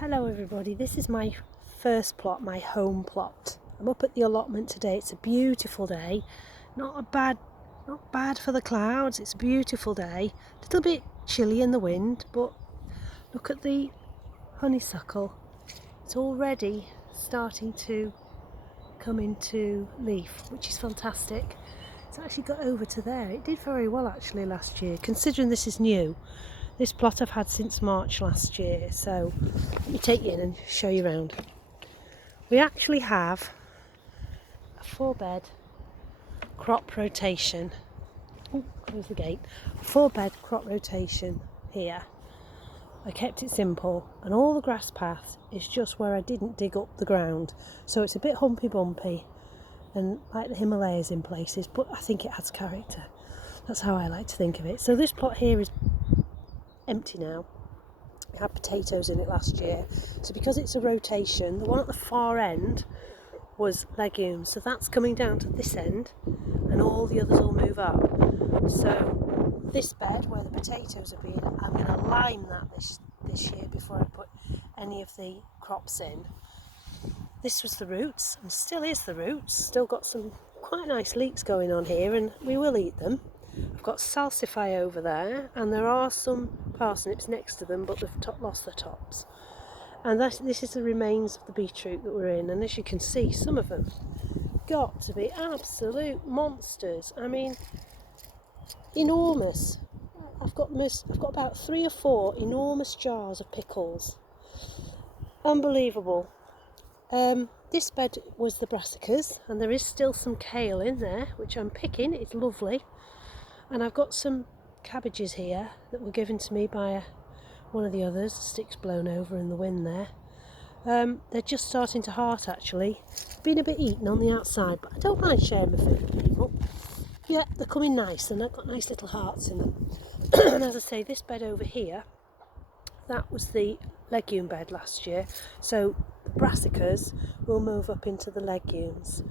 Hello everybody, this is my first plot, my home plot. I'm up at the allotment today. It's a beautiful day. Not bad for the clouds. It's a beautiful day. A little bit chilly in the wind, but look at the honeysuckle. It's already starting to come into leaf, which is fantastic. It's actually got over to there. It did very well actually last year, considering this is new. This plot I've had since March last year, so let me take you in and show you around. We actually have a 4-bed crop rotation. Oh, close the gate. 4-bed crop rotation here. I kept it simple, and all the grass path is just where I didn't dig up the ground. So it's a bit humpy bumpy and like the Himalayas in places, but I think it adds character. That's how I like to think of it. So this plot here is empty now. We had potatoes in it last year, so because it's a rotation, the one at the far end was legumes, so that's coming down to this end and all the others will move up. So this bed where the potatoes have been, I'm going to lime that this year before I put any of the crops in. This was the roots and still is the roots, still got some quite nice leeks going on here and we will eat them. I've got salsify over there and there are some parsnips next to them, but they've lost their tops. And this is the remains of the beetroot that we're in, and as you can see, some of them got to be absolute monsters. I mean, enormous. I've got about 3 or 4 enormous jars of pickles. Unbelievable. This bed was the brassicas, and there is still some kale in there, which I'm picking. It's lovely. And I've got some cabbages here that were given to me by one of the others. The stick's blown over in the wind there. They're just starting to heart actually. Been a bit eaten on the outside, but I don't mind sharing my food with people. Yeah, they're coming nice and they've got nice little hearts in them. And as I say, this bed over here, that was the legume bed last year. So the brassicas will move up into the legumes.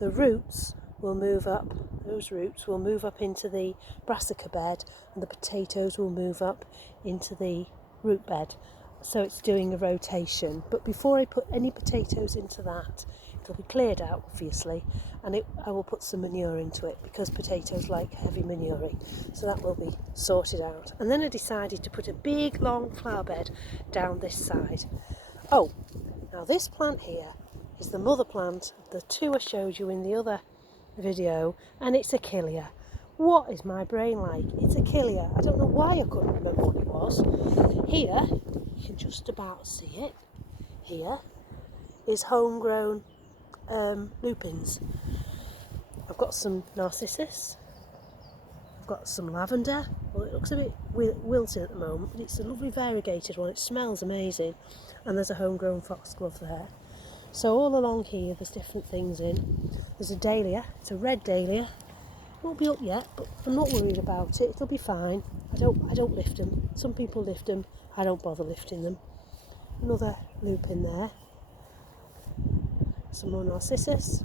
The roots will move up. Those roots will move up into the brassica bed, and the potatoes will move up into the root bed. So it's doing a rotation. But before I put any potatoes into that, it'll be cleared out obviously, and I will put some manure into it because potatoes like heavy manuring. So that will be sorted out. And then I decided to put a big long flower bed down this side. Oh, now this plant here is the mother plant of the 2 I showed you in the other video, and it's Achillea. What is my brain like? It's Achillea. I don't know why I couldn't remember what it was. Here, you can just about see it. Here is homegrown lupins. I've got some narcissus. I've got some lavender. Well, it looks a bit wilted at the moment, but it's a lovely variegated one. It smells amazing. And there's a homegrown foxglove there. So all along here there's different things in. There's a dahlia, it's a red dahlia. It won't be up yet, but I'm not worried about it. It'll be fine. I don't lift them. Some people lift them. I don't bother lifting them. Another lupin there. Some more narcissus.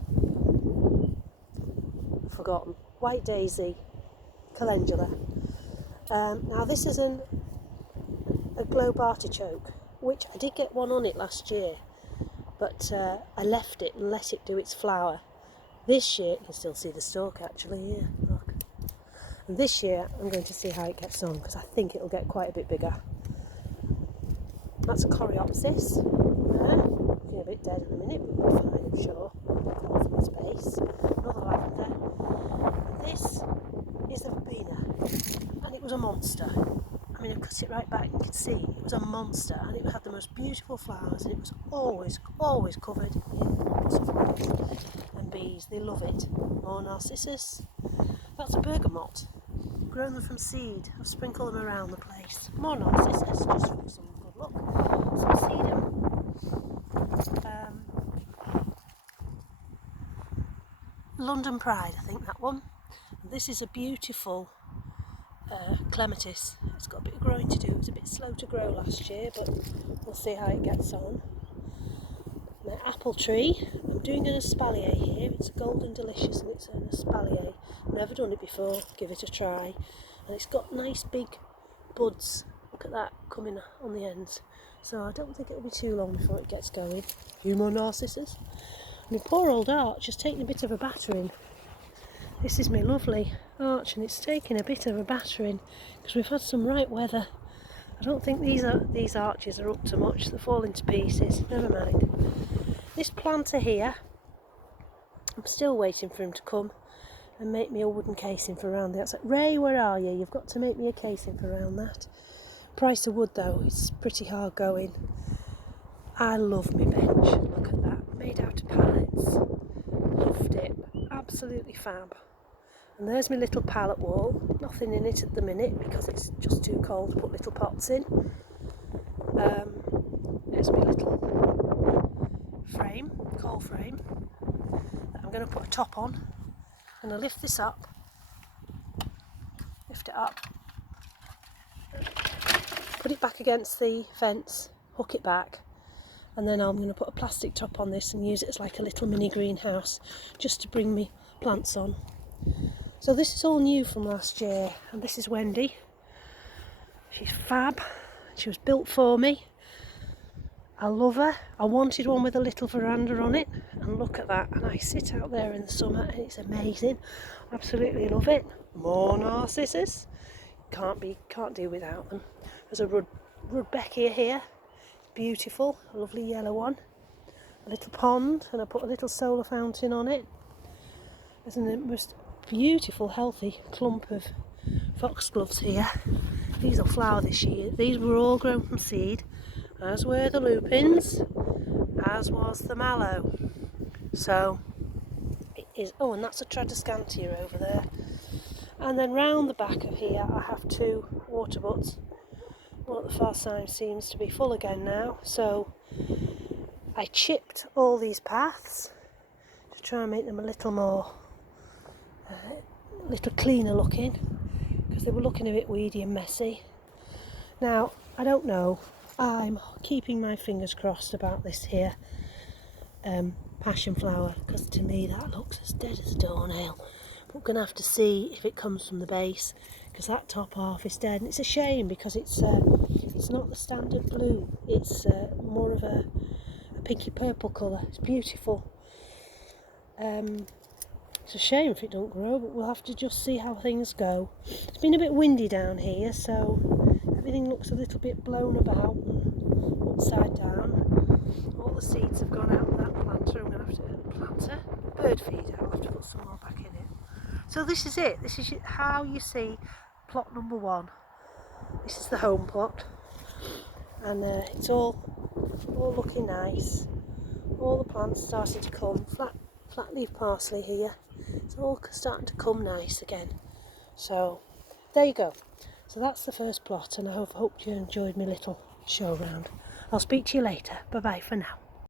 Forgotten. White daisy. Calendula. Now this is a globe artichoke, which I did get one on it last year. But I left it and let it do its flower. This year, you can still see the stalk actually here, look. And this year I'm going to see how it gets on because I think it'll get quite a bit bigger. That's a coreopsis there, looking a bit dead at the minute, but we'll be fine I'm sure. Got some space. Another lavender. And this is the verbena, and it was a monster. I mean, I cut it right back and you can see it was a monster, and it had the most beautiful flowers, and it was always covered in butterflies and bees. They love it. More narcissus. That's a bergamot. Grown them from seed. I've sprinkled them around the place. More narcissus, just for some good luck. Some sedum. London Pride, I think that one. This is a beautiful clematis. It's got a bit of growing to do. It was a bit slow to grow last year, but we'll see how it gets on. My apple tree, I'm doing an espalier here. It's golden delicious and it's an espalier. Never done it before, give it a try. And it's got nice big buds. Look at that coming on the ends. so I don't think it'll be too long before it gets going. A few more narcissus. My poor old arch has taken a bit of a battering. This is my lovely arch and it's taken a bit of a battering because we've had some right weather. I don't think these arches are up to much. They're falling to pieces. Never mind. This planter here, I'm still waiting for him to come and make me a wooden casing for around the outside. Ray, where are you? You've got to make me a casing for around that. Price of wood though, it's pretty hard going. I love my bench. Look at that, made out of pallets. Loved it. Absolutely fab. And there's my little pallet wall. Nothing in it at the minute because it's just too cold to put little pots in. There's my little frame, coal frame, that I'm going to put a top on. I'm going to lift this up, lift it up, put it back against the fence, hook it back, and then I'm going to put a plastic top on this and use it as like a little mini greenhouse just to bring me plants on. So this is all new from last year, and this is Wendy. She's fab. She was built for me. I love her. I wanted one with a little veranda on it, and look at that. And I sit out there in the summer and it's amazing. Absolutely love it. More narcissus. Can't do without them. There's a rudbeckia here. Beautiful, a lovely yellow one. A little pond, and I put a little solar fountain on it. There's a most beautiful, healthy clump of foxgloves here. These will flower this year. These were all grown from seed, as were the lupins, as was the mallow. So it is. Oh, and that's a tradescantia over there. And then round the back of here, I have two water butts. Well, the far side seems to be full again now, so I chipped all these paths to try and make them a little more, a little cleaner looking, because they were looking a bit weedy and messy. Now, I don't know, I'm keeping my fingers crossed about this here passion flower, because to me that looks as dead as a doornail. But we're going to have to see if it comes from the base, because that top half is dead, and it's a shame because it's not the standard blue, it's more of a pinky purple colour. It's beautiful. It's a shame if it don't grow, but we'll have to just see how things go. It's been a bit windy down here, so everything looks a little bit blown about and upside down. All the seeds have gone out of that planter. I'm going to have to bird feed. I'll have to put some more back in it. So this is it. This is how you see plot number 1. This is the home plot, and it's all looking nice. All the plants starting to come. Flat leaf parsley here. It's all starting to come nice again. So there you go. So that's the first plot, and I hope you enjoyed my little show round. I'll speak to you later. Bye bye for now.